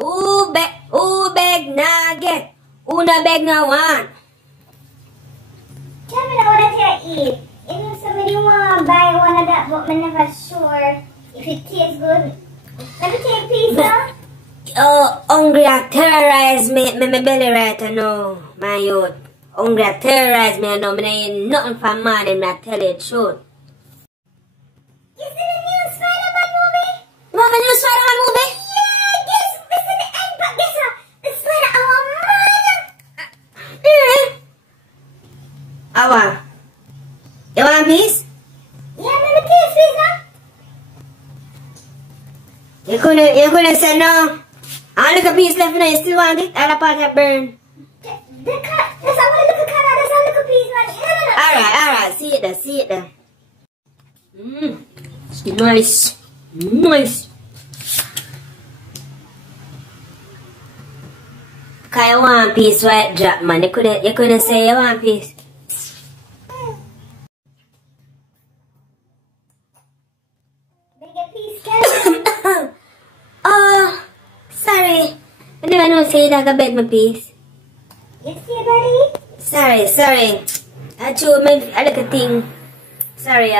Who beg na get? Who na beg na want? Tell me now what I eat. If somebody want to buy one of that, but I'm never sure if it tastes good. Let me take a piece, huh? Oh, hungry a terrorize me belly right now, my youth. Hungry a terrorize me now. I ain't nothing for morning, I tell you the truth. You see the new Spider-Man movie? You want the new Spider-Man movie? Yeah, guess this is the end, but guess what? The spider our man. I want. You want a piece? Yeah, let me taste this, huh? You couldn't say no. I look a piece left now, you still want it? All the part that burn. That's how I look at Canada. That's how I look at piece, man. Alright, see it there. It's nice. Cause you want a piece right drop, man. You couldn't say you want a piece. Big a piece, can Oh, sorry. I never know say that I beg my piece. you see, buddy? Sorry. I chew my a little thing. Sorry,